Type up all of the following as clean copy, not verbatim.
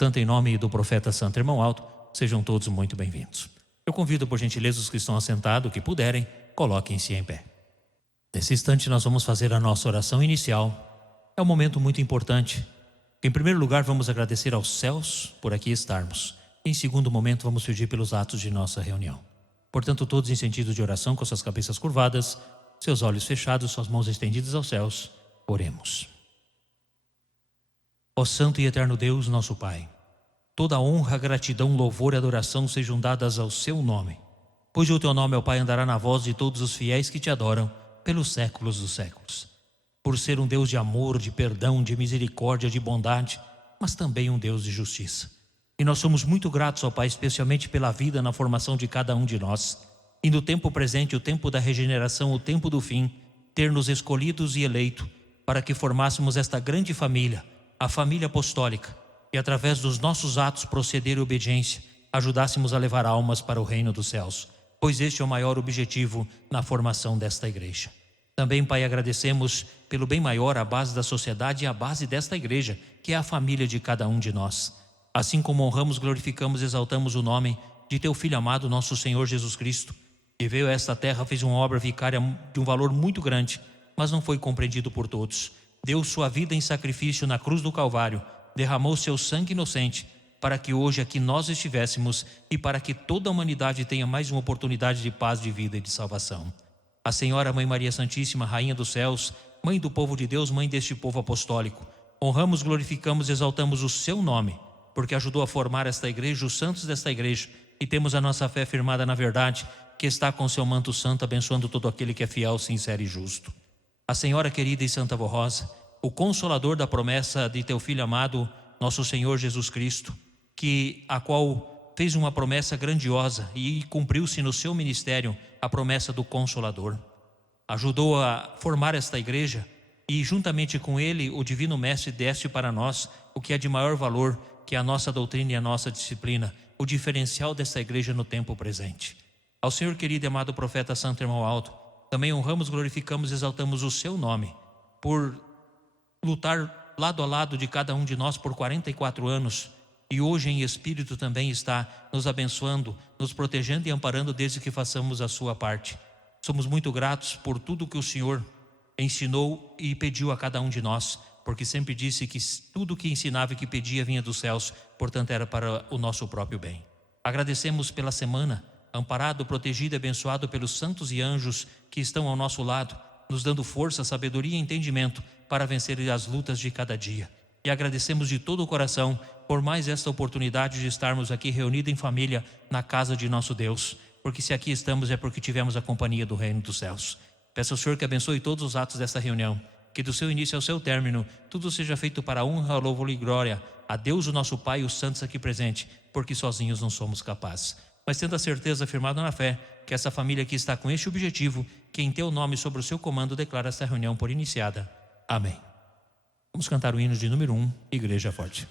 Portanto, em nome do profeta Santo Irmão Alto, sejam todos muito bem-vindos. Eu convido, por gentileza, os que estão assentados, que puderem, coloquem-se em pé. Nesse instante, nós vamos fazer a nossa oração inicial. É um momento muito importante. Em primeiro lugar, vamos agradecer aos céus por aqui estarmos. Em segundo momento, vamos pedir pelos atos de nossa reunião. Portanto, todos em sentido de oração, com suas cabeças curvadas, seus olhos fechados, suas mãos estendidas aos céus, oremos. Ó Santo e Eterno Deus, nosso Pai, toda honra, gratidão, louvor e adoração sejam dadas ao Seu nome, pois o Teu nome, ó Pai, andará na voz de todos os fiéis que Te adoram pelos séculos dos séculos. Por ser um Deus de amor, de perdão, de misericórdia, de bondade, mas também um Deus de justiça. E nós somos muito gratos, ó Pai, especialmente pela vida na formação de cada um de nós. E no tempo presente, o tempo da regeneração, o tempo do fim, ter nos escolhidos e eleito para que formássemos esta grande família, a família apostólica, e através dos nossos atos proceder em obediência, ajudássemos a levar almas para o reino dos céus, pois este é o maior objetivo na formação desta igreja. Também, Pai, agradecemos pelo bem maior, a base da sociedade e a base desta igreja, que é a família de cada um de nós. Assim como honramos, glorificamos, exaltamos o nome de Teu Filho amado, nosso Senhor Jesus Cristo, que veio a esta terra, fez uma obra vicária de um valor muito grande, mas não foi compreendido por todos. Deu sua vida em sacrifício na cruz do Calvário, derramou seu sangue inocente, para que hoje aqui nós estivéssemos e para que toda a humanidade tenha mais uma oportunidade de paz, de vida e de salvação. A Senhora Mãe Maria Santíssima, Rainha dos Céus, Mãe do povo de Deus, Mãe deste povo apostólico, honramos, glorificamos, exaltamos o Seu nome, porque ajudou a formar esta igreja, os santos desta igreja, e temos a nossa fé firmada na verdade, que está com seu manto santo, abençoando todo aquele que é fiel, sincero e justo. A Senhora querida e Santa Avó Rosa, o Consolador da promessa de Teu Filho amado, nosso Senhor Jesus Cristo, a qual fez uma promessa grandiosa e cumpriu-se no seu ministério a promessa do Consolador. Ajudou a formar esta igreja e juntamente com ele o Divino Mestre desce para nós o que é de maior valor, que é a nossa doutrina e a nossa disciplina, o diferencial desta igreja no tempo presente. Ao Senhor querido e amado profeta Santo Irmão Alto, também honramos, glorificamos, exaltamos o Seu nome, por lutar lado a lado de cada um de nós por 44 anos, e hoje em espírito também está nos abençoando, nos protegendo e amparando desde que façamos a sua parte. Somos muito gratos por tudo que o Senhor ensinou e pediu a cada um de nós, porque sempre disse que tudo que ensinava e que pedia vinha dos céus, portanto era para o nosso próprio bem. Agradecemos pela semana, amparado, protegido e abençoado pelos santos e anjos que estão ao nosso lado, nos dando força, sabedoria e entendimento para vencer as lutas de cada dia. E agradecemos de todo o coração por mais esta oportunidade de estarmos aqui reunidos em família na casa de nosso Deus, porque se aqui estamos é porque tivemos a companhia do reino dos céus. Peço ao Senhor que abençoe todos os atos desta reunião, que do seu início ao seu término tudo seja feito para a honra, louvor e glória a Deus, o nosso Pai e os santos aqui presentes, porque sozinhos não somos capazes. Mas tendo a certeza, afirmada na fé, que essa família aqui está com este objetivo, que em Teu nome sobre o Seu comando declara esta reunião por iniciada. Amém. Vamos cantar o hino de número 1, Igreja Forte.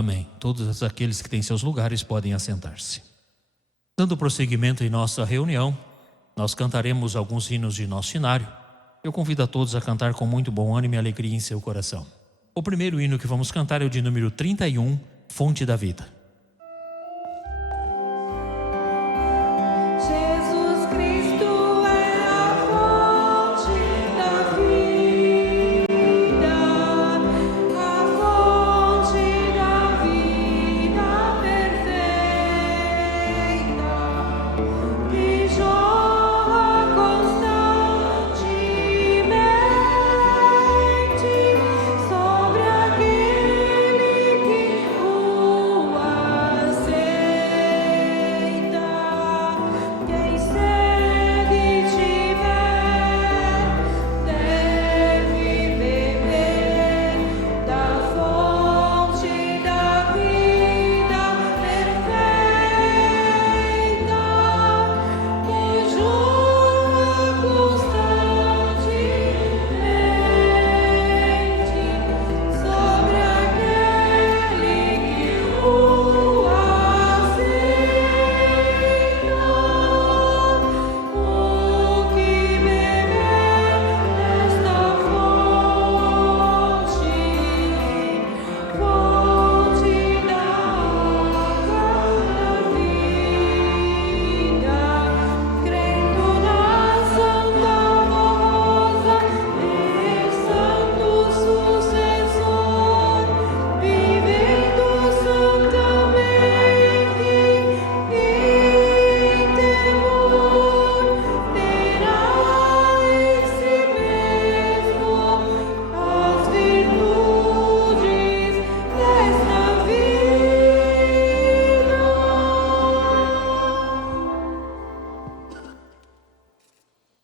Amém. Todos aqueles que têm seus lugares podem assentar-se. Dando prosseguimento em nossa reunião, nós cantaremos alguns hinos de nosso cenário Eu convido a todos a cantar com muito bom ânimo e alegria em seu coração. O primeiro hino que vamos cantar é o de número 31, Fonte da Vida.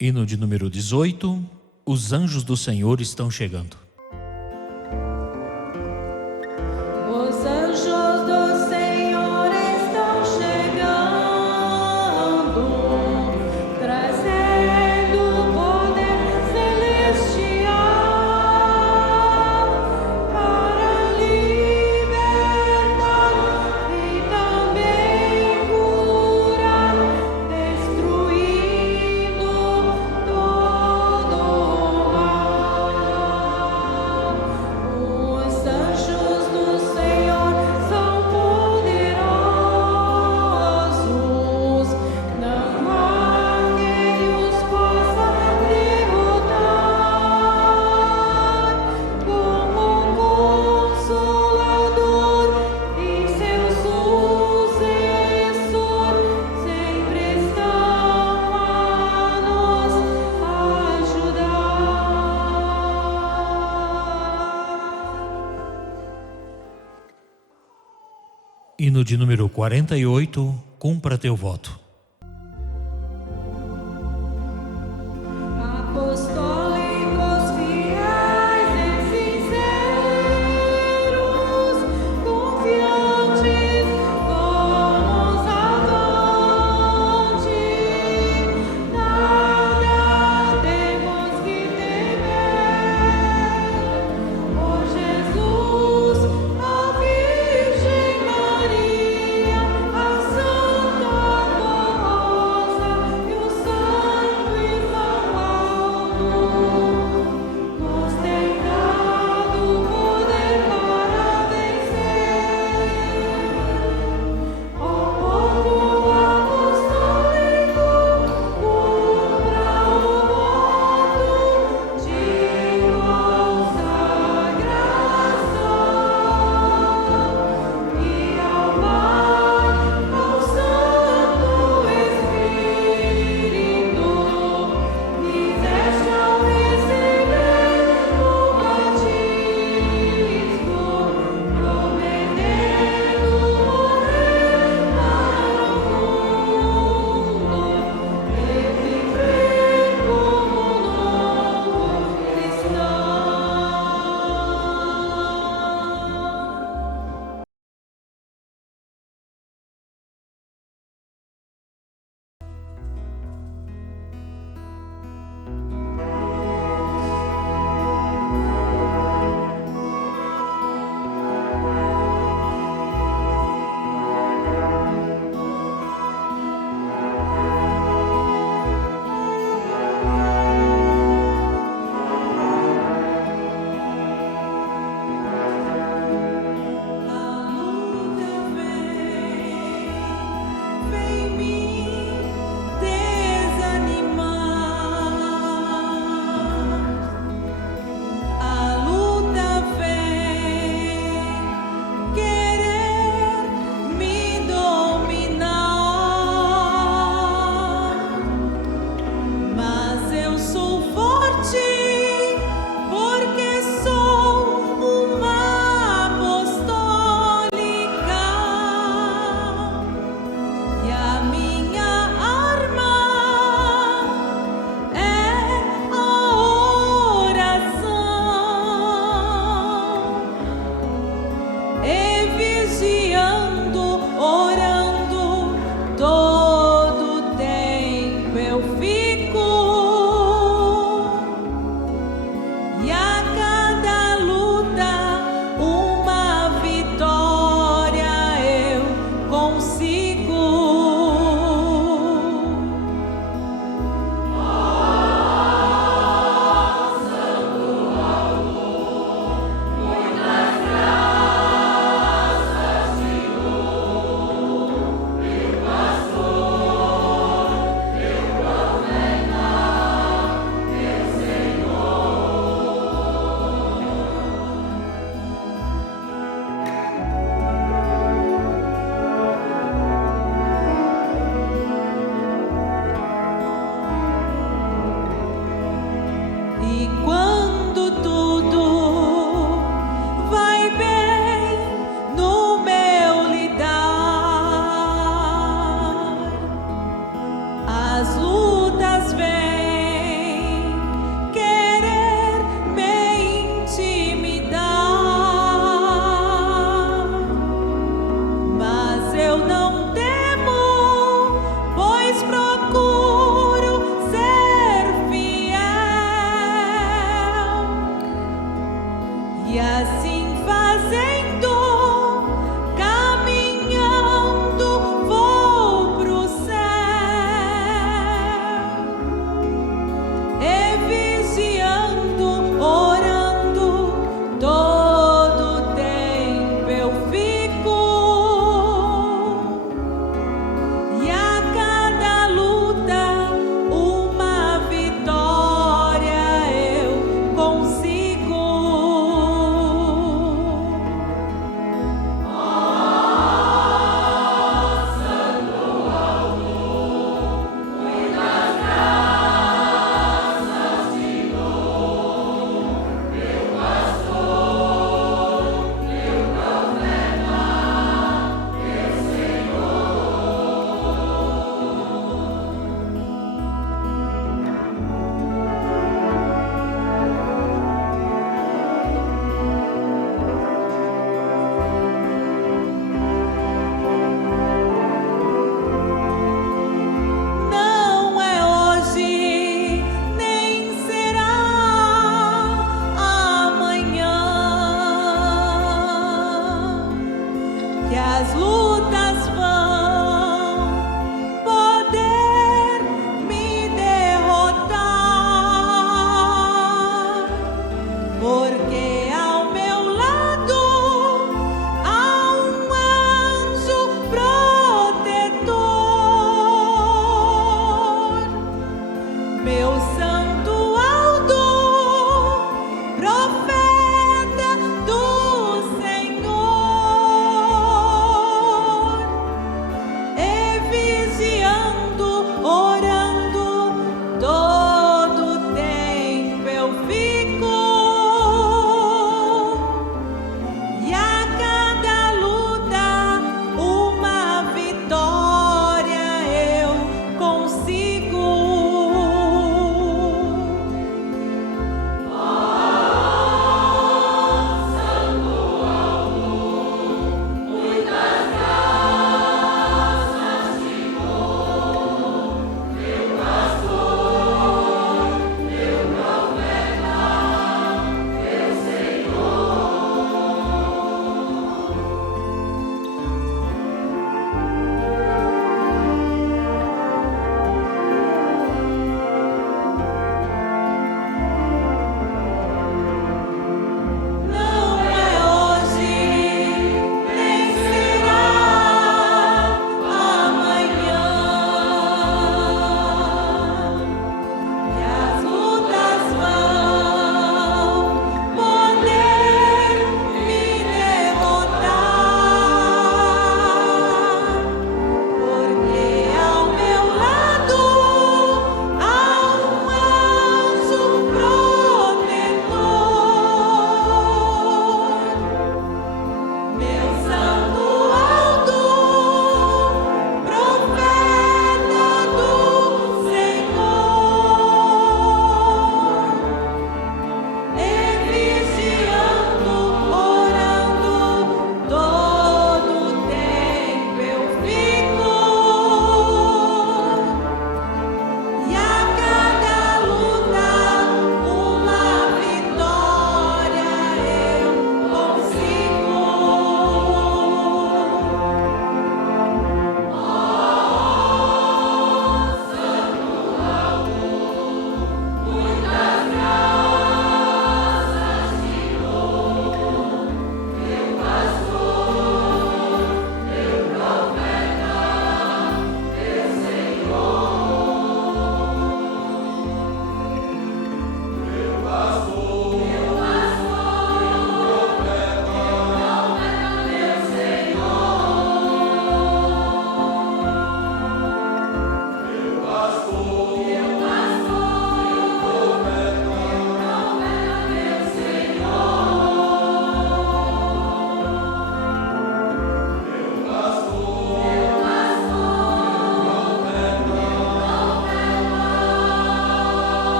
Hino de número 18, Os Anjos do Senhor estão chegando. Os anjos do Senhor estão chegando, trazendo poder celestial para libertar e também curar, destruindo todo o mal. Os anjos do Senhor são poderosos, não há quem os possa derrotar. Como Consolador e seu sucessor, sempre estão a nos ajudar. Hino de número 48, Cumpra teu voto. Apostólicos, fiéis e sinceros, confiantes, vamos avante. Nada temos que temer. Ó Jesus, a Virgem Maria, a Santa fazendo, caminhando, vou pro céu, e vigiando, orando, todo tempo eu fico, e a cada luta uma vitória eu consigo. Não é hoje, nem será amanhã, que as lutas vão poder me derrotar, porque ao meu lado há um anjo protetor, meu santo alto, profeta do Senhor.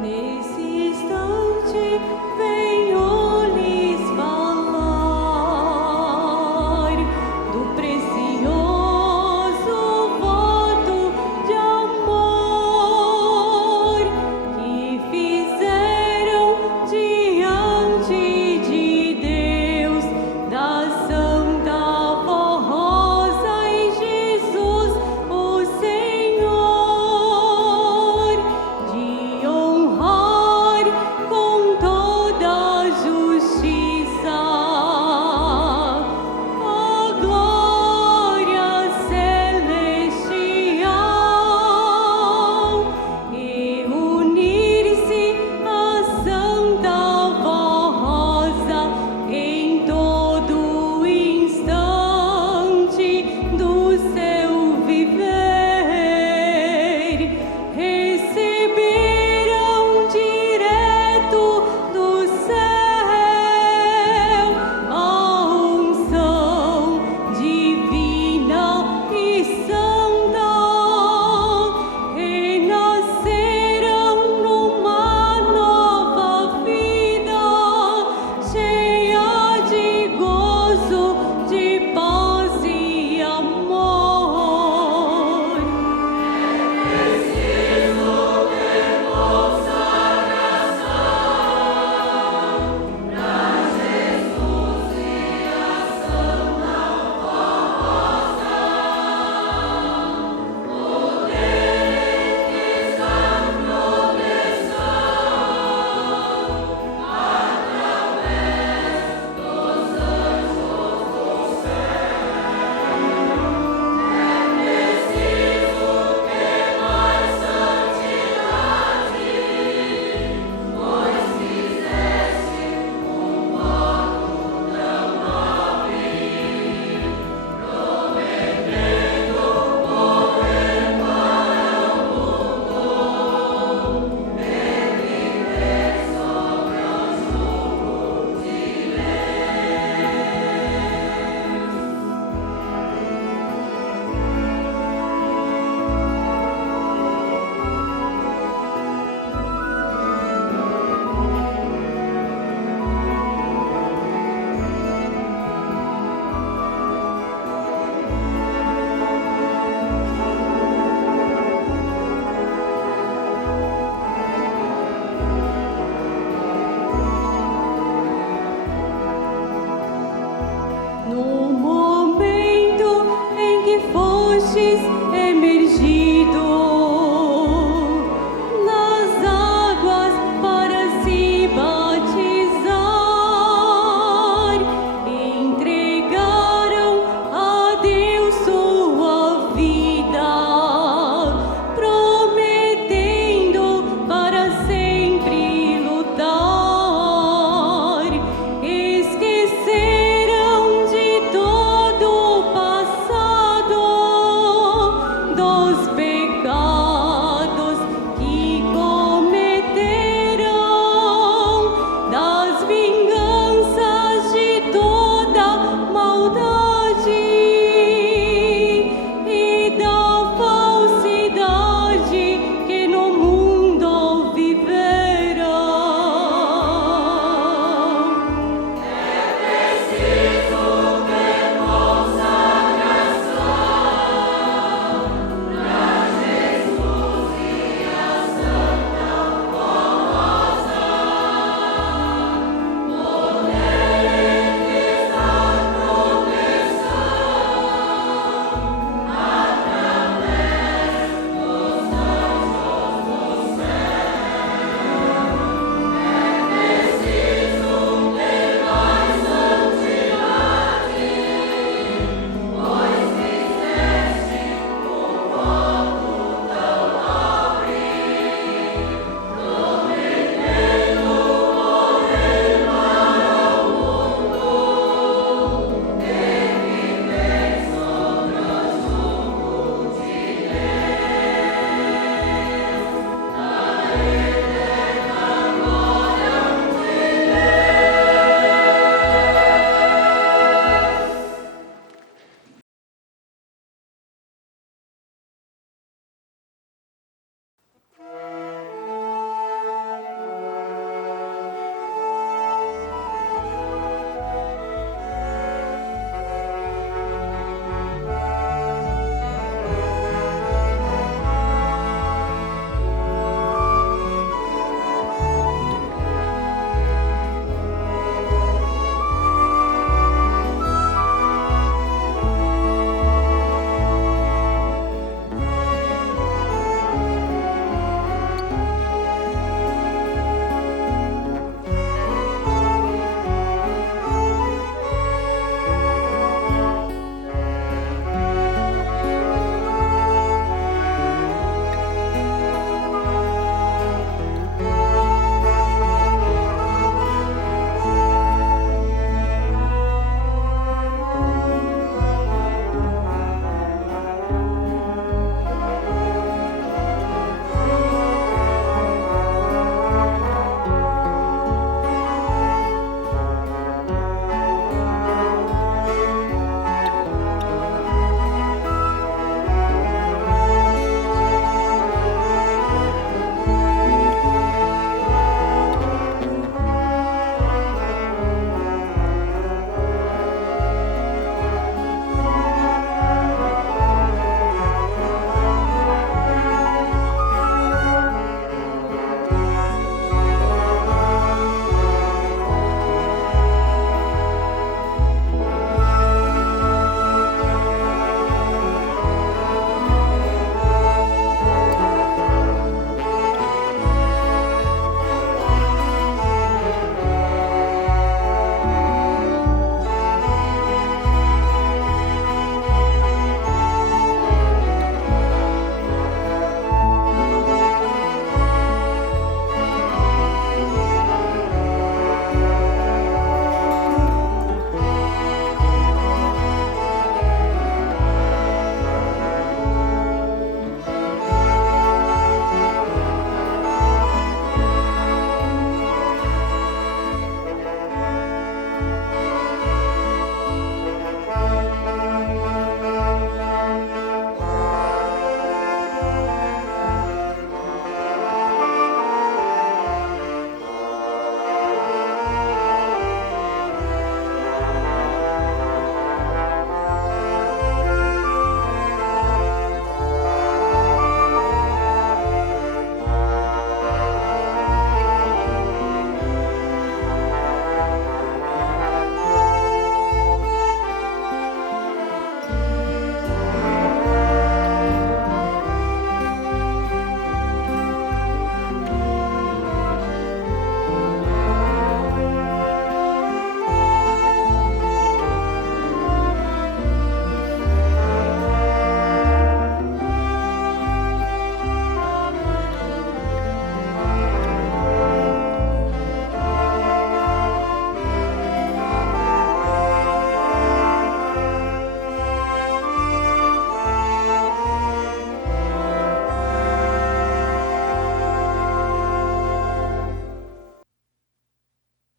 Nesse instante venho lhes falar do precioso voto de amor que fizeram diante de Deus, da Santa Forrosa e Jesus, o Senhor, de honrar com toda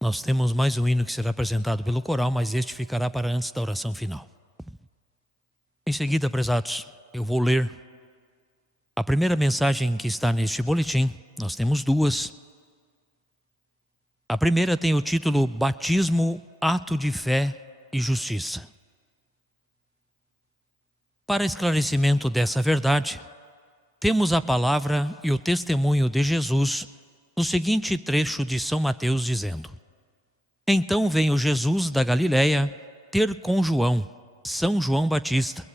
Nós temos mais um hino que será apresentado pelo coral, mas este ficará para antes da oração final. Em seguida, prezados, eu vou ler a primeira mensagem que está neste boletim. Nós temos duas. A primeira tem o título Batismo, Ato de Fé e Justiça. Para esclarecimento dessa verdade, temos a palavra e o testemunho de Jesus no seguinte trecho de São Mateus dizendo: Então veio Jesus da Galiléia ter com João, São João Batista,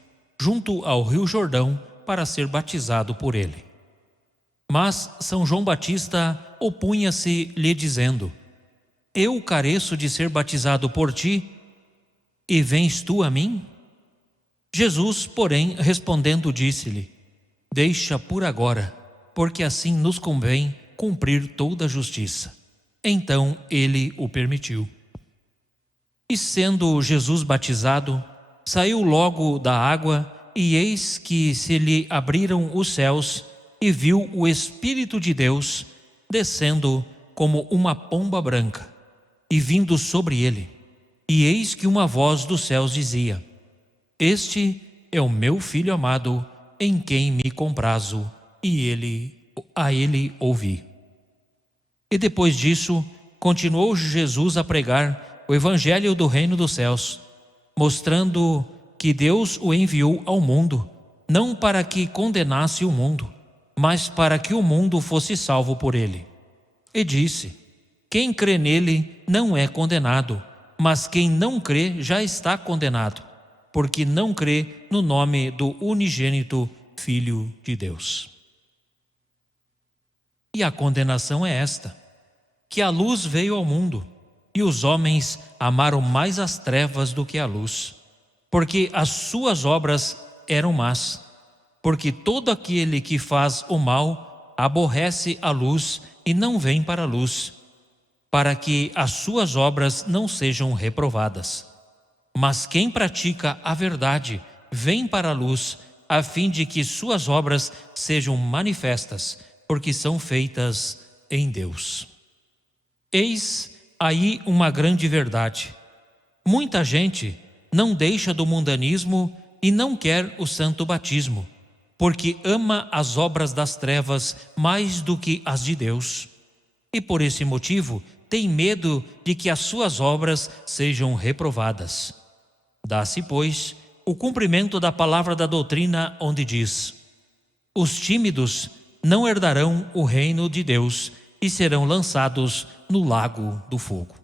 junto ao rio Jordão, para ser batizado por ele. Mas São João Batista opunha-se, lhe dizendo: Eu careço de ser batizado por ti, e vens tu a mim? Jesus, porém, respondendo, disse-lhe: Deixa por agora, porque assim nos convém cumprir toda a justiça. Então ele o permitiu. E sendo Jesus batizado, saiu logo da água, e eis que se lhe abriram os céus, e viu o Espírito de Deus descendo como uma pomba branca, e vindo sobre ele. E eis que uma voz dos céus dizia: Este é o meu Filho amado, em quem me comprazo, e a ele ouvi. E depois disso, continuou Jesus a pregar o evangelho do reino dos céus, mostrando que Deus o enviou ao mundo, não para que condenasse o mundo, mas para que o mundo fosse salvo por ele. E disse: Quem crê nele não é condenado, mas quem não crê já está condenado, porque não crê no nome do unigênito Filho de Deus. E a condenação é esta: que a luz veio ao mundo, e os homens amaram mais as trevas do que a luz, porque as suas obras eram más. Porque todo aquele que faz o mal aborrece a luz e não vem para a luz, para que as suas obras não sejam reprovadas. Mas quem pratica a verdade vem para a luz, a fim de que suas obras sejam manifestas, porque são feitas em Deus. Eis aí uma grande verdade: muita gente não deixa do mundanismo e não quer o santo batismo, porque ama as obras das trevas mais do que as de Deus, e por esse motivo tem medo de que as suas obras sejam reprovadas. Dá-se, pois, o cumprimento da palavra da doutrina, onde diz: Os tímidos não herdarão o reino de Deus e serão lançados no lago do fogo.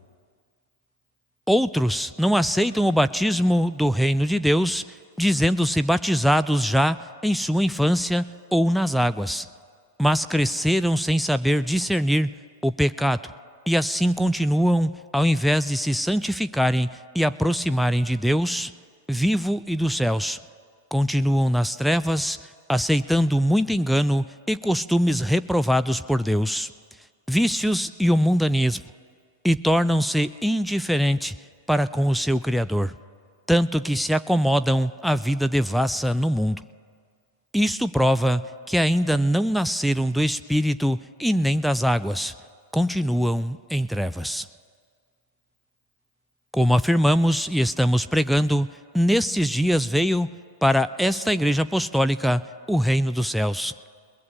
Outros não aceitam o batismo do reino de Deus, dizendo-se batizados já em sua infância ou nas águas, mas cresceram sem saber discernir o pecado, e assim continuam, ao invés de se santificarem e aproximarem de Deus, vivo e dos céus, continuam nas trevas, aceitando muito engano e costumes reprovados por Deus, vícios e o mundanismo, e tornam-se indiferentes para com o seu Criador, tanto que se acomodam à vida devassa no mundo. Isto prova que ainda não nasceram do Espírito e nem das águas, continuam em trevas. Como afirmamos e estamos pregando, nestes dias veio para esta Igreja Apostólica o reino dos céus.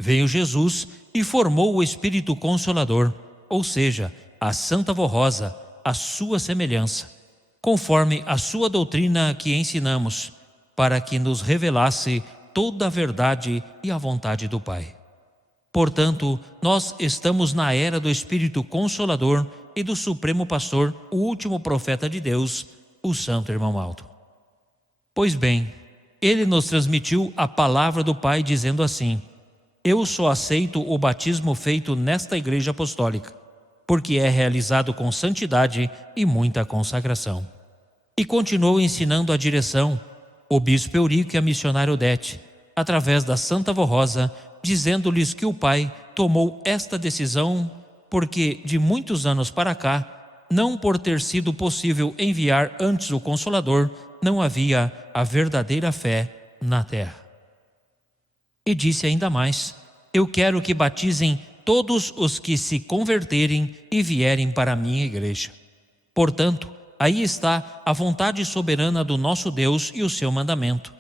Veio Jesus e formou o Espírito Consolador, ou seja, a Santa Vó Rosa, a sua semelhança, conforme a sua doutrina que ensinamos, para que nos revelasse toda a verdade e a vontade do Pai. Portanto, nós estamos na era do Espírito Consolador e do Supremo Pastor, o último profeta de Deus, o Santo Irmão Aldo. Pois bem, ele nos transmitiu a palavra do Pai dizendo assim: Eu só aceito o batismo feito nesta Igreja Apostólica, porque é realizado com santidade e muita consagração. E continuou ensinando a direção, o Bispo Eurico e a missionária Odete, através da Santa Vó Rosa, dizendo-lhes que o Pai tomou esta decisão porque, de muitos anos para cá, não por ter sido possível enviar antes o Consolador, não havia a verdadeira fé na terra. E disse ainda mais: Eu quero que batizem todos os que se converterem e vierem para a minha igreja. Portanto, aí está a vontade soberana do nosso Deus e o seu mandamento.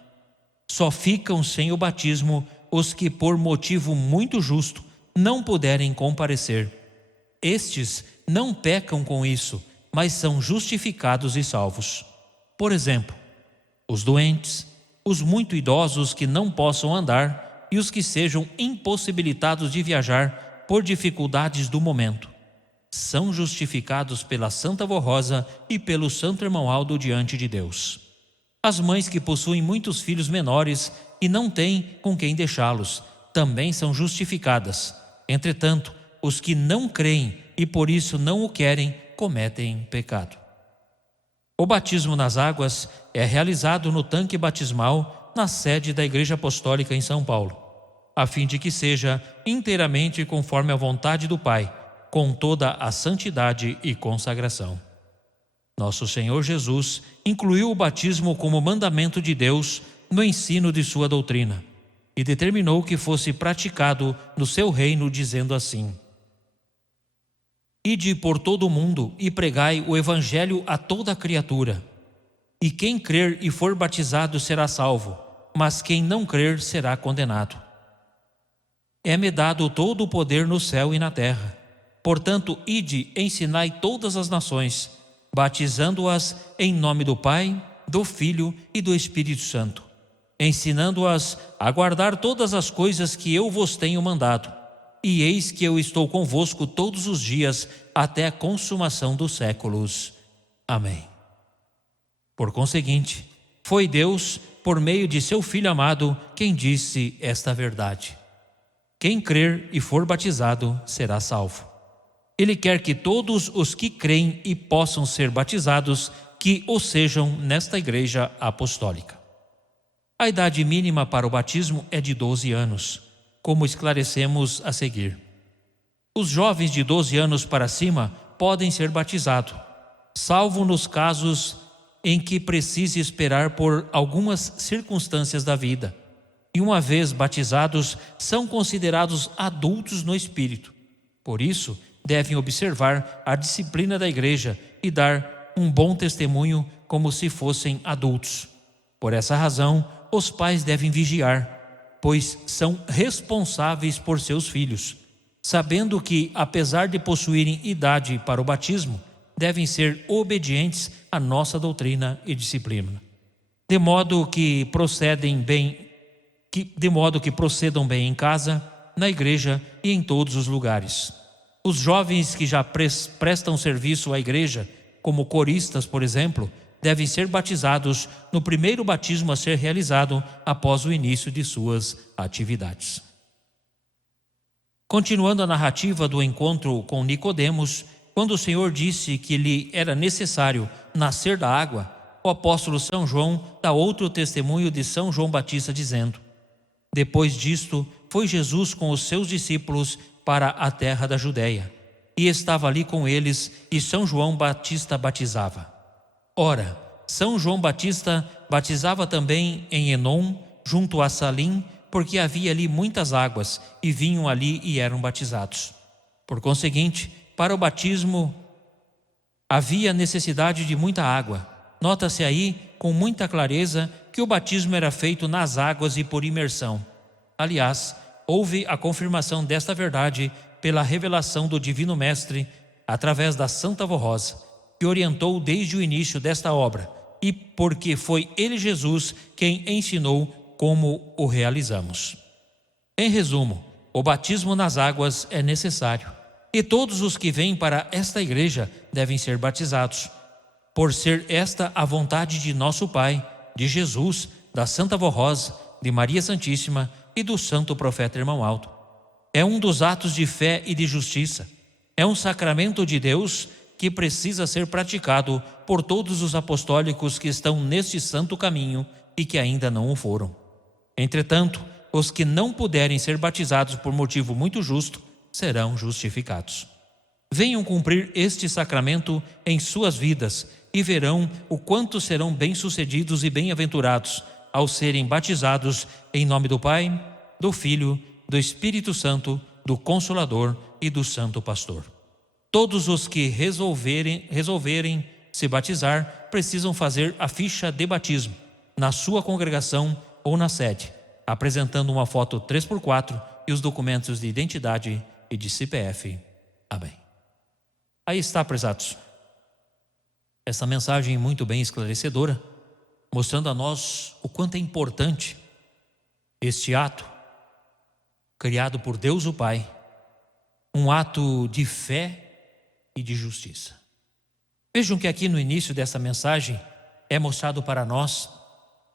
Só ficam sem o batismo os que, por motivo muito justo, não puderem comparecer. Estes não pecam com isso, mas são justificados e salvos. Por exemplo, os doentes, os muito idosos que não possam andar e os que sejam impossibilitados de viajar por dificuldades do momento. São justificados pela Santa Vó Rosa e pelo Santo Irmão Aldo diante de Deus. As mães que possuem muitos filhos menores e não têm com quem deixá-los, também são justificadas. Entretanto, os que não creem e por isso não o querem, cometem pecado. O batismo nas águas é realizado no tanque batismal na sede da Igreja Apostólica em São Paulo, a fim de que seja inteiramente conforme a vontade do Pai, com toda a santidade e consagração. Nosso Senhor Jesus incluiu o batismo como mandamento de Deus no ensino de sua doutrina e determinou que fosse praticado no seu reino, dizendo assim: Ide por todo o mundo e pregai o evangelho a toda criatura. E quem crer e for batizado será salvo, mas quem não crer será condenado. É-me dado todo o poder no céu e na terra. Portanto, ide, ensinai todas as nações, batizando-as em nome do Pai, do Filho e do Espírito Santo, ensinando-as a guardar todas as coisas que eu vos tenho mandado. E eis que eu estou convosco todos os dias até a consumação dos séculos. Amém. Por conseguinte, foi Deus, por meio de seu Filho amado, quem disse esta verdade: quem crer e for batizado será salvo. Ele quer que todos os que creem e possam ser batizados, que o sejam nesta Igreja Apostólica. A idade mínima para o batismo é de 12 anos, como esclarecemos a seguir. Os jovens de 12 anos para cima podem ser batizados, salvo nos casos em que precise esperar por algumas circunstâncias da vida. E uma vez batizados, são considerados adultos no espírito. Por isso, devem observar a disciplina da Igreja e dar um bom testemunho como se fossem adultos. Por essa razão, os pais devem vigiar, pois são responsáveis por seus filhos, sabendo que, apesar de possuírem idade para o batismo, devem ser obedientes à nossa doutrina e disciplina, de modo que procedam bem em casa, na igreja e em todos os lugares. Os jovens que já prestam serviço à igreja, como coristas, por exemplo, devem ser batizados no primeiro batismo a ser realizado após o início de suas atividades. Continuando a narrativa do encontro com Nicodemos, quando o Senhor disse que lhe era necessário nascer da água, o apóstolo São João dá outro testemunho de São João Batista, dizendo: depois disto, foi Jesus com os seus discípulos para a terra da Judéia, e estava ali com eles, e São João Batista batizava. Ora, São João Batista batizava também em Enom, junto a Salim, porque havia ali muitas águas, e vinham ali e eram batizados. Por conseguinte, para o batismo havia necessidade de muita água. Nota-se aí, com muita clareza, que o batismo era feito nas águas e por imersão. Aliás, houve a confirmação desta verdade pela revelação do Divino Mestre, através da Santa Vó Rosa, que orientou desde o início desta obra, e porque foi Ele, Jesus, quem ensinou como o realizamos. Em resumo, o batismo nas águas é necessário, e todos os que vêm para esta igreja devem ser batizados, por ser esta a vontade de nosso Pai, de Jesus, da Santa Vó Rosa, de Maria Santíssima e do Santo Profeta Irmão Aldo. É um dos atos de fé e de justiça. É um sacramento de Deus que precisa ser praticado por todos os apostólicos que estão neste santo caminho e que ainda não o foram. Entretanto, os que não puderem ser batizados por motivo muito justo serão justificados. Venham cumprir este sacramento em suas vidas e verão o quanto serão bem-sucedidos e bem-aventurados ao serem batizados em nome do Pai, do Filho, do Espírito Santo, do Consolador e do Santo Pastor. Todos os que resolverem se batizar precisam fazer a ficha de batismo na sua congregação ou na sede, apresentando uma foto 3x4 e os documentos de identidade e de CPF. Amém. Aí está, prezados, essa mensagem muito bem esclarecedora, mostrando a nós o quanto é importante este ato criado por Deus o Pai, um ato de fé e de justiça. Vejam que aqui no início dessa mensagem é mostrado para nós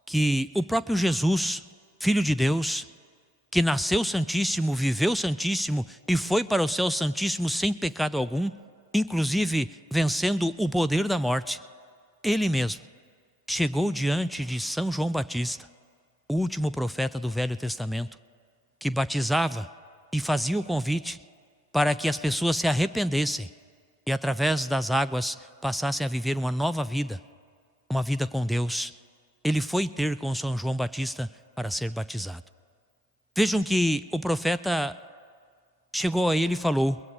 que o próprio Jesus, Filho de Deus, que nasceu santíssimo, viveu santíssimo e foi para o céu santíssimo sem pecado algum, inclusive vencendo o poder da morte, ele mesmo chegou diante de São João Batista, o último profeta do Velho Testamento, que batizava e fazia o convite para que as pessoas se arrependessem e através das águas passassem a viver uma nova vida, uma vida com Deus. Ele foi ter com São João Batista para ser batizado. Vejam que o profeta chegou a ele e falou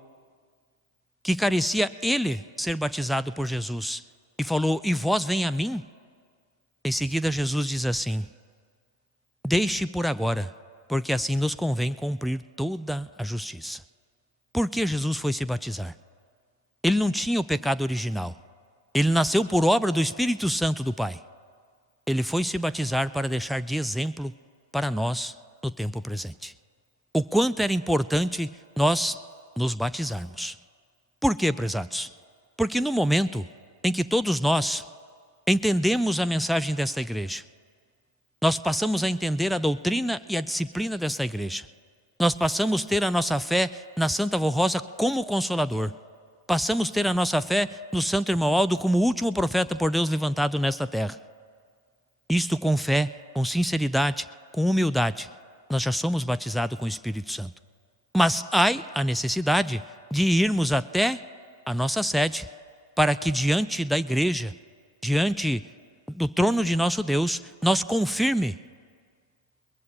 que carecia ele ser batizado por Jesus. E falou: e vós vem a mim? Em seguida Jesus diz assim: deixe por agora, porque assim nos convém cumprir toda a justiça. Por que Jesus foi se batizar? Ele não tinha o pecado original. Ele nasceu por obra do Espírito Santo do Pai. Ele foi se batizar para deixar de exemplo para nós no tempo presente. O quanto era importante nós nos batizarmos. Por quê, prezados? Porque no momento em que todos nós entendemos a mensagem desta igreja, nós passamos a entender a doutrina e a disciplina desta igreja. Nós passamos a ter a nossa fé na Santa Vó Rosa como Consolador. Passamos a ter a nossa fé no Santo Irmão Aldo como o último profeta por Deus levantado nesta terra. Isto com fé, com sinceridade, com humildade, nós já somos batizados com o Espírito Santo. Mas há a necessidade de irmos até a nossa sede para que diante da igreja, diante do trono de nosso Deus, nós confirme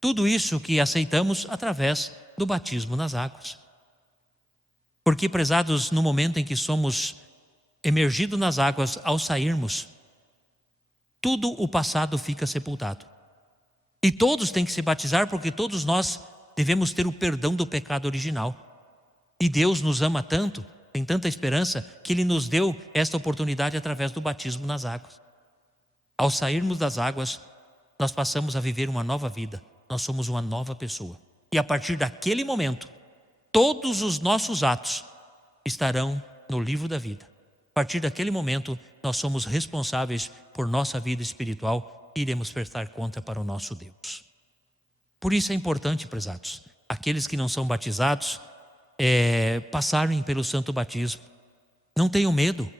tudo isso que aceitamos através do batismo nas águas. Porque, prezados, no momento em que somos emergidos nas águas, ao sairmos, tudo o passado fica sepultado. E todos têm que se batizar, porque todos nós devemos ter o perdão do pecado original. E Deus nos ama tanto, tem tanta esperança, que Ele nos deu esta oportunidade através do batismo nas águas. Ao sairmos das águas, nós passamos a viver uma nova vida. Nós somos uma nova pessoa. E a partir daquele momento, todos os nossos atos estarão no livro da vida. A partir daquele momento, nós somos responsáveis por nossa vida espiritual e iremos prestar conta para o nosso Deus. Por isso é importante, prezados, aqueles que não são batizados, passarem pelo santo batismo. Não tenham medo.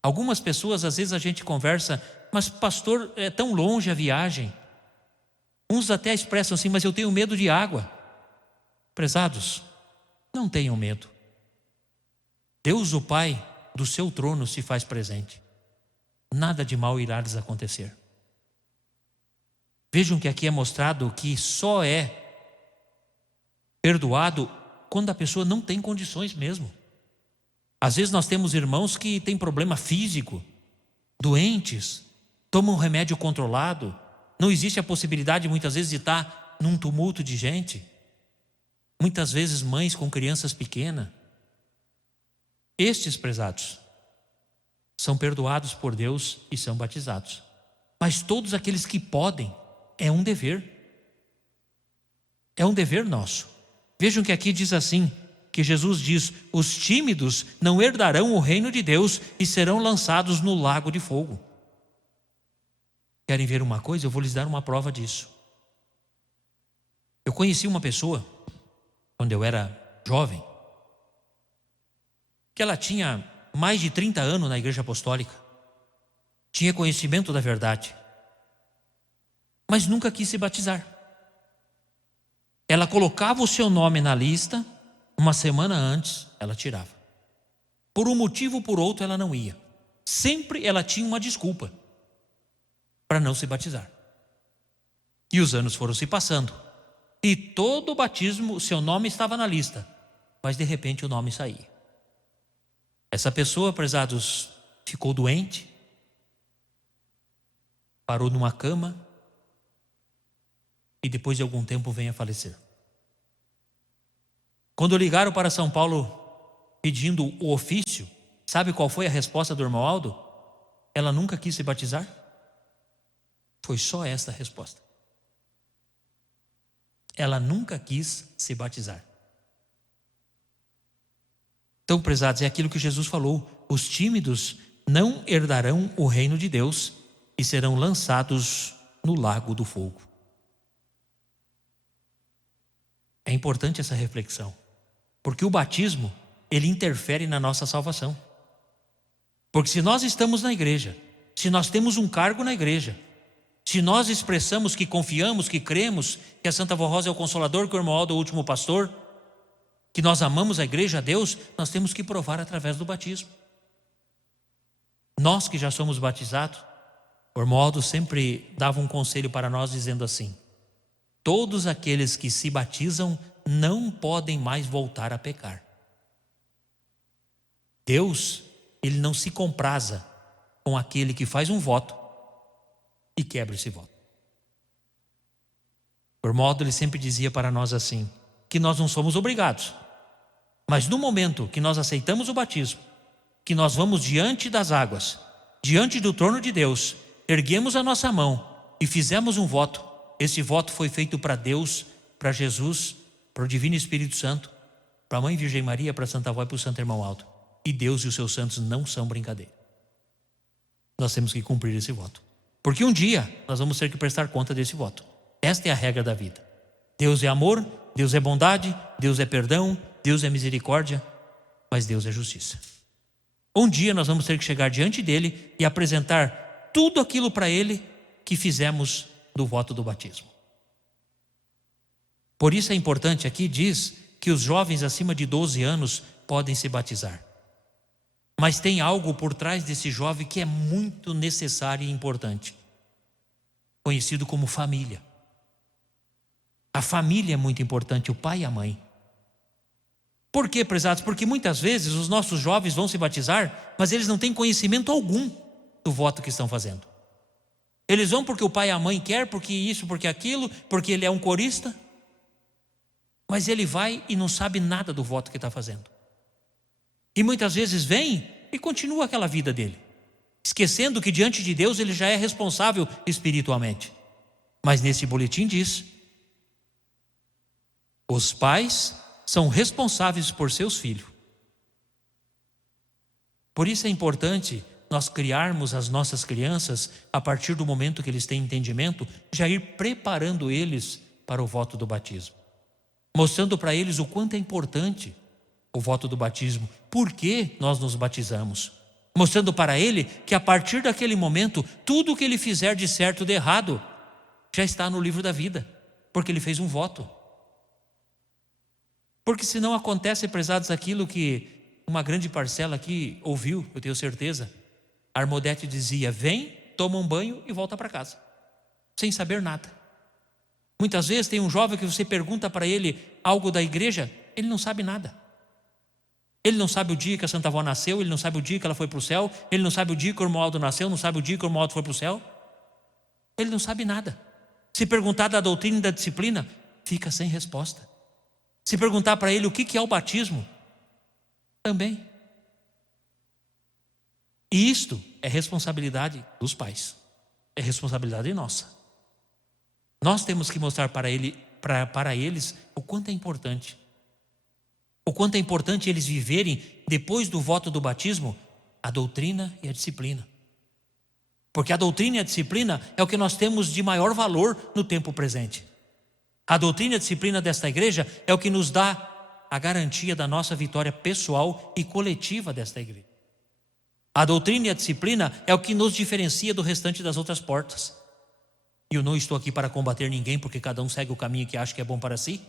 Algumas pessoas, às vezes a gente conversa, mas pastor, é tão longe a viagem. Uns até expressam assim, mas eu tenho medo de água. Prezados, não tenham medo. Deus, o Pai, do seu trono se faz presente. Nada de mal irá lhes acontecer. Vejam que aqui é mostrado que só é perdoado quando a pessoa não tem condições mesmo. Às vezes nós temos irmãos que têm problema físico, doentes, tomam remédio controlado, não existe a possibilidade muitas vezes de estar num tumulto de gente. Muitas vezes mães com crianças pequenas. Estes, prezados, são perdoados por Deus e são batizados. Mas todos aqueles que podem, é um dever. É um dever nosso. Vejam que aqui diz assim, que Jesus diz: os tímidos não herdarão o reino de Deus e serão lançados no lago de fogo. Querem ver uma coisa? Eu vou lhes dar uma prova disso. Eu conheci uma pessoa, quando eu era jovem, que ela tinha mais de 30 anos na igreja apostólica, tinha conhecimento da verdade, mas nunca quis se batizar. Ela colocava o seu nome na lista, uma semana antes ela tirava. Por um motivo ou por outro ela não ia. Sempre ela tinha uma desculpa para não se batizar. E os anos foram se passando. E todo o batismo, o seu nome estava na lista, mas de repente o nome saía. Essa pessoa, prezados, ficou doente, parou numa cama e depois de algum tempo vem a falecer. Quando ligaram para São Paulo pedindo o ofício, sabe qual foi a resposta do irmão Aldo? Ela nunca quis se batizar? Foi só esta a resposta. Ela nunca quis se batizar. Então, prezados, é aquilo que Jesus falou: os tímidos não herdarão o reino de Deus e serão lançados no lago do fogo. É importante essa reflexão, porque o batismo, ele interfere na nossa salvação. Porque se nós estamos na igreja, se nós temos um cargo na igreja, se nós expressamos que confiamos, que cremos que a Santa Vó Rosa é o Consolador, que o irmão Aldo é o último pastor, que nós amamos a igreja, a Deus, nós temos que provar através do batismo. Nós que já somos batizados, o irmão Aldo sempre dava um conselho para nós dizendo assim: todos aqueles que se batizam não podem mais voltar a pecar. Deus, ele não se compraza com aquele que faz um voto e quebra esse voto. O irmão Aldo, ele sempre dizia para nós assim, que nós não somos obrigados, mas no momento que nós aceitamos o batismo, que nós vamos diante das águas, diante do trono de Deus, erguemos a nossa mão e fizemos um voto. Esse voto foi feito para Deus, para Jesus, para o Divino Espírito Santo, para a Mãe Virgem Maria, para a Santa Vó e para o Santo Irmão Aldo. E Deus e os seus santos não são brincadeira. Nós temos que cumprir esse voto, porque um dia nós vamos ter que prestar conta desse voto. Esta é a regra da vida. Deus é amor, Deus é bondade, Deus é perdão, Deus é misericórdia, mas Deus é justiça. Um dia nós vamos ter que chegar diante dele e apresentar tudo aquilo para ele que fizemos do voto do batismo. Por isso é importante, aqui diz que os jovens acima de 12 anos podem se batizar. Mas tem algo por trás desse jovem que é muito necessário e importante, conhecido como família. A família é muito importante, o pai e a mãe. Por quê, prezados? Porque muitas vezes os nossos jovens vão se batizar, mas eles não têm conhecimento algum do voto que estão fazendo. Eles vão porque o pai e a mãe quer, porque isso, porque aquilo, porque ele é um corista. Mas ele vai e não sabe nada do voto que está fazendo. E muitas vezes vem e continua aquela vida dele, esquecendo que diante de Deus ele já é responsável espiritualmente. Mas nesse boletim diz: os pais são responsáveis por seus filhos. Por isso é importante nós criarmos as nossas crianças, a partir do momento que eles têm entendimento, já ir preparando eles para o voto do batismo, mostrando para eles o quanto é importante o voto do batismo, por que nós nos batizamos, mostrando para ele que a partir daquele momento, tudo o que ele fizer de certo ou de errado, já está no livro da vida, porque ele fez um voto. Porque senão acontece, prezados, aquilo que uma grande parcela aqui ouviu, eu tenho certeza. A Armodete dizia: vem, toma um banho e volta para casa, sem saber nada. Muitas vezes tem um jovem que você pergunta para ele algo da igreja, ele não sabe nada. Ele não sabe o dia que a Santa Avó nasceu, ele não sabe o dia que ela foi para o céu, ele não sabe o dia que o irmão Aldo nasceu, não sabe o dia que o irmão Aldo foi para o céu. Ele não sabe nada. Se perguntar da doutrina e da disciplina, fica sem resposta. Se perguntar para ele o que é o batismo, também. E isto é responsabilidade dos pais, é responsabilidade nossa. Nós temos que mostrar para eles o quanto é importante. O quanto é importante eles viverem, depois do voto do batismo, a doutrina e a disciplina. Porque a doutrina e a disciplina é o que nós temos de maior valor no tempo presente. A doutrina e a disciplina desta igreja é o que nos dá a garantia da nossa vitória pessoal e coletiva desta igreja. A doutrina e a disciplina é o que nos diferencia do restante das outras portas. E eu não estou aqui para combater ninguém, porque cada um segue o caminho que acha que é bom para si.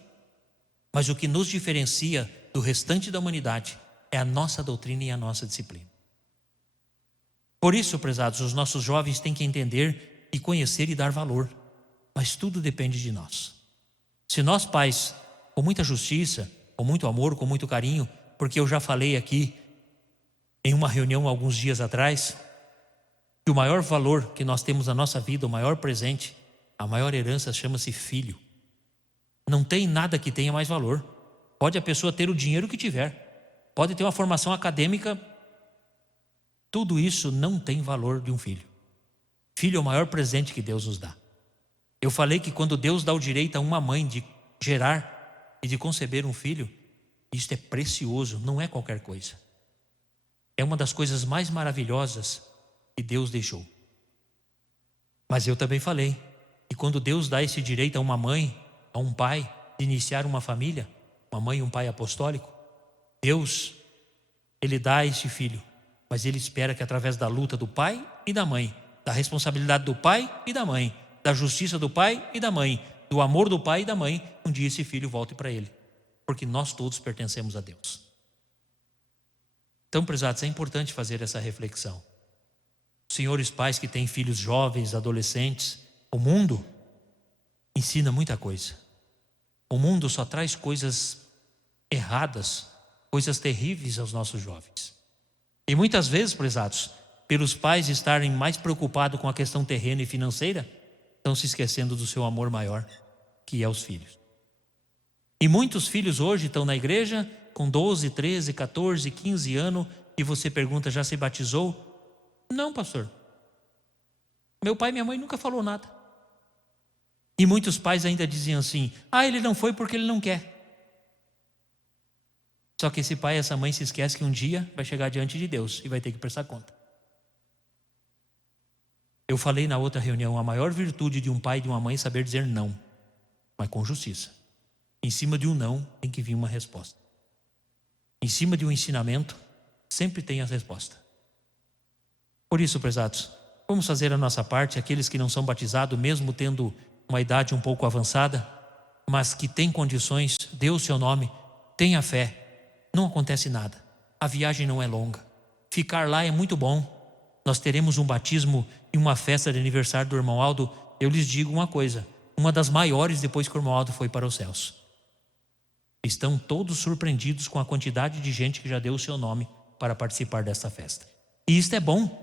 Mas o que nos diferencia do restante da humanidade é a nossa doutrina e a nossa disciplina. Por isso, prezados, os nossos jovens têm que entender e conhecer e dar valor. Mas tudo depende de nós. Se nós, pais, com muita justiça, com muito amor, com muito carinho, porque eu já falei aqui em uma reunião alguns dias atrás, que o maior valor que nós temos na nossa vida, o maior presente, a maior herança chama-se filho. Não tem nada que tenha mais valor. Pode a pessoa ter o dinheiro que tiver, pode ter uma formação acadêmica, tudo isso não tem valor de um filho. Filho é o maior presente que Deus nos dá. Eu falei que quando Deus dá o direito a uma mãe de gerar e de conceber um filho, isso é precioso, não é qualquer coisa. É uma das coisas mais maravilhosas que Deus deixou. Mas eu também falei que quando Deus dá esse direito a uma mãe, a um pai, de iniciar uma família, uma mãe e um pai apostólico, Deus, Ele dá esse filho, mas Ele espera que através da luta do pai e da mãe, da responsabilidade do pai e da mãe, da justiça do pai e da mãe, do amor do pai e da mãe, um dia esse filho volte para Ele, porque nós todos pertencemos a Deus. Então, prezados, é importante fazer essa reflexão. Senhores pais que têm filhos jovens, adolescentes, o mundo ensina muita coisa. O mundo só traz coisas erradas, coisas terríveis aos nossos jovens. E muitas vezes, prezados, pelos pais estarem mais preocupados com a questão terrena e financeira, estão se esquecendo do seu amor maior, que é os filhos. E muitos filhos hoje estão na igreja com 12, 13, 14, 15 anos e você pergunta, já se batizou? Não, pastor. Meu pai e minha mãe nunca falou nada. E muitos pais ainda diziam assim, ele não foi porque ele não quer. Só que esse pai e essa mãe se esquece que um dia vai chegar diante de Deus e vai ter que prestar conta. Eu falei na outra reunião, a maior virtude de um pai e de uma mãe é saber dizer não, mas com justiça. Em cima de um não tem que vir uma resposta. Em cima de um ensinamento sempre tem a resposta. Por isso, prezados, vamos fazer a nossa parte. Aqueles que não são batizados, mesmo tendo uma idade um pouco avançada, mas que têm condições, dê o seu nome, tenha fé. Não acontece nada. A viagem não é longa. Ficar lá é muito bom. Nós teremos um batismo e uma festa de aniversário do irmão Aldo. Eu lhes digo uma coisa, uma das maiores depois que o irmão Aldo foi para os céus. Estão todos surpreendidos com a quantidade de gente que já deu o seu nome para participar desta festa. E isso é bom.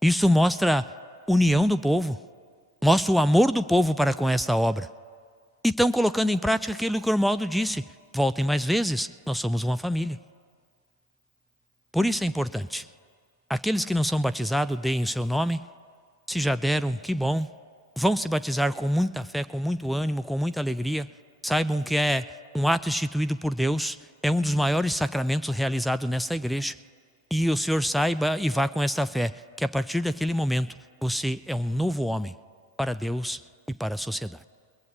Isso mostra a união do povo, mostra o amor do povo para com esta obra. E estão colocando em prática aquilo que o irmão Aldo disse, voltem mais vezes, nós somos uma família. Por isso é importante. Aqueles que não são batizados, deem o seu nome. Se já deram, que bom. Vão se batizar com muita fé, com muito ânimo, com muita alegria. Saibam que é um ato instituído por Deus, é um dos maiores sacramentos realizados nesta igreja. E o Senhor saiba e vá com esta fé, que a partir daquele momento você é um novo homem para Deus e para a sociedade.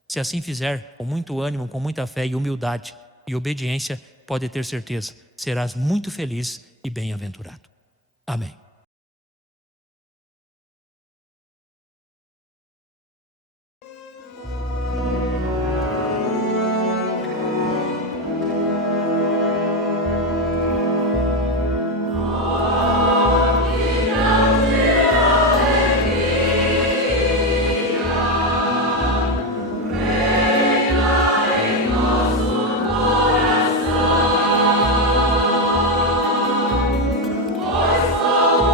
Se assim fizer, com muito ânimo, com muita fé e humildade e obediência, pode ter certeza, serás muito feliz e bem-aventurado. Amém. Pois só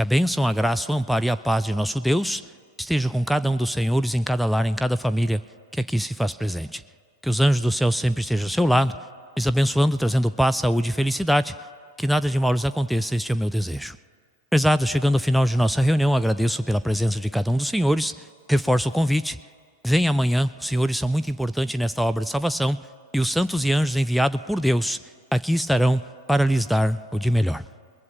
Que a bênção, a graça, o amparo e a paz de nosso Deus esteja com cada um dos senhores, em cada lar, em cada família que aqui se faz presente. Que os anjos do céu sempre estejam ao seu lado, lhes abençoando, trazendo paz, saúde e felicidade. Que nada de mal lhes aconteça, este é o meu desejo. Prezados, chegando ao final de nossa reunião, agradeço pela presença de cada um dos senhores, reforço o convite. Vem amanhã, os senhores são muito importantes nesta obra de salvação e os santos e anjos enviados por Deus aqui estarão para lhes dar o de melhor.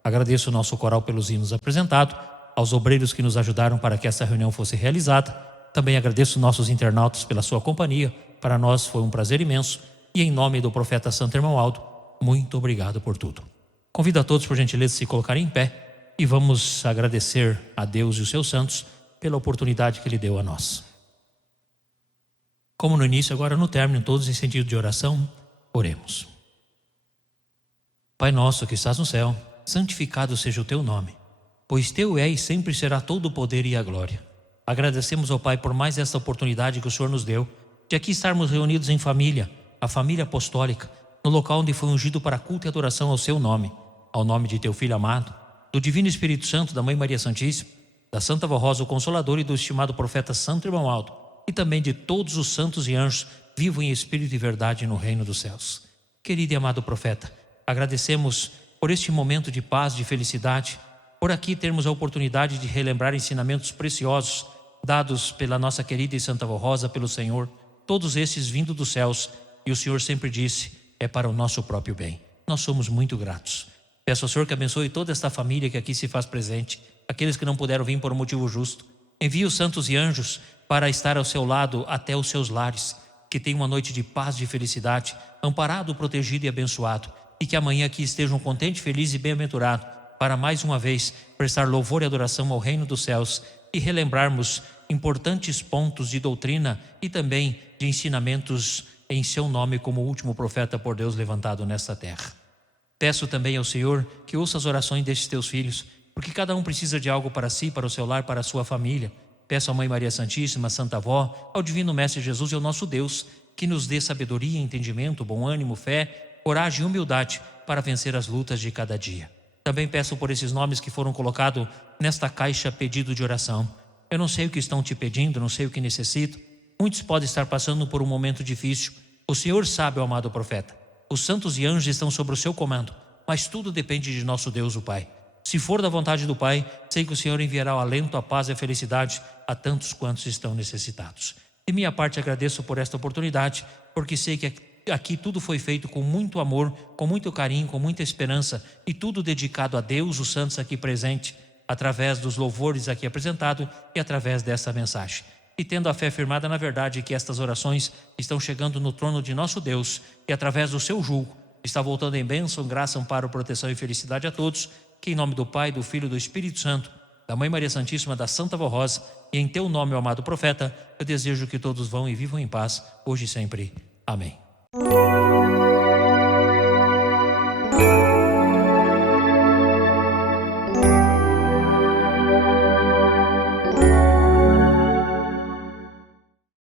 Agradeço o nosso coral pelos hinos apresentados, aos obreiros que nos ajudaram para que essa reunião fosse realizada. Também agradeço nossos internautas pela sua companhia. Para nós foi um prazer imenso. E em nome do profeta Santo Irmão Aldo, muito obrigado por tudo. Convido a todos, por gentileza, se colocarem em pé e vamos agradecer a Deus e os seus santos pela oportunidade que Ele deu a nós. Como no início, agora no término, todos em sentido de oração, oremos. Pai nosso que estás no céu, santificado seja o teu nome, pois teu é e sempre será todo o poder e a glória. Agradecemos ao Pai por mais esta oportunidade que o Senhor nos deu, de aqui estarmos reunidos em família, a família apostólica, no local onde foi ungido para culto e adoração ao seu nome, ao nome de teu Filho amado, do Divino Espírito Santo, da Mãe Maria Santíssima, da Santa Vó Rosa, o Consolador, e do estimado profeta Santo Irmão Aldo, e também de todos os santos e anjos, vivam em espírito e verdade no reino dos céus. Querido e amado profeta, agradecemos por este momento de paz, de felicidade, por aqui termos a oportunidade de relembrar ensinamentos preciosos dados pela nossa querida e Santa Vó Rosa, pelo Senhor, todos esses vindo dos céus, e o Senhor sempre disse, é para o nosso próprio bem. Nós somos muito gratos. Peço ao Senhor que abençoe toda esta família que aqui se faz presente, aqueles que não puderam vir por um motivo justo. Envie os santos e anjos para estar ao seu lado até os seus lares, que tenham uma noite de paz, de felicidade, amparado, protegido e abençoado, e que amanhã aqui estejam contentes, felizes e bem-aventurados, para mais uma vez prestar louvor e adoração ao reino dos céus e relembrarmos importantes pontos de doutrina e também de ensinamentos em seu nome como último profeta por Deus levantado nesta terra. Peço também ao Senhor que ouça as orações destes teus filhos, porque cada um precisa de algo para si, para o seu lar, para a sua família. Peço à Mãe Maria Santíssima, Santa Avó, ao Divino Mestre Jesus e ao nosso Deus, que nos dê sabedoria, entendimento, bom ânimo, fé, coragem e humildade para vencer as lutas de cada dia. Também peço por esses nomes que foram colocados nesta caixa pedido de oração. Eu não sei o que estão te pedindo, não sei o que necessitam. Muitos podem estar passando por um momento difícil. O Senhor sabe, ó amado profeta. Os santos e anjos estão sob o seu comando, mas tudo depende de nosso Deus, o Pai. Se for da vontade do Pai, sei que o Senhor enviará o alento, a paz e a felicidade a tantos quantos estão necessitados. De minha parte, agradeço por esta oportunidade, porque sei que aqui tudo foi feito com muito amor, com muito carinho, com muita esperança, e tudo dedicado a Deus, os santos aqui presentes, através dos louvores aqui apresentados e através dessa mensagem. E tendo a fé firmada na verdade que estas orações estão chegando no trono de nosso Deus, e através do seu jugo está voltando em bênção, graça, amparo, proteção e felicidade a todos, que em nome do Pai, do Filho e do Espírito Santo, da Mãe Maria Santíssima, da Santa Vó Rosa, e em teu nome, ó amado profeta, eu desejo que todos vão e vivam em paz, hoje e sempre. Amém.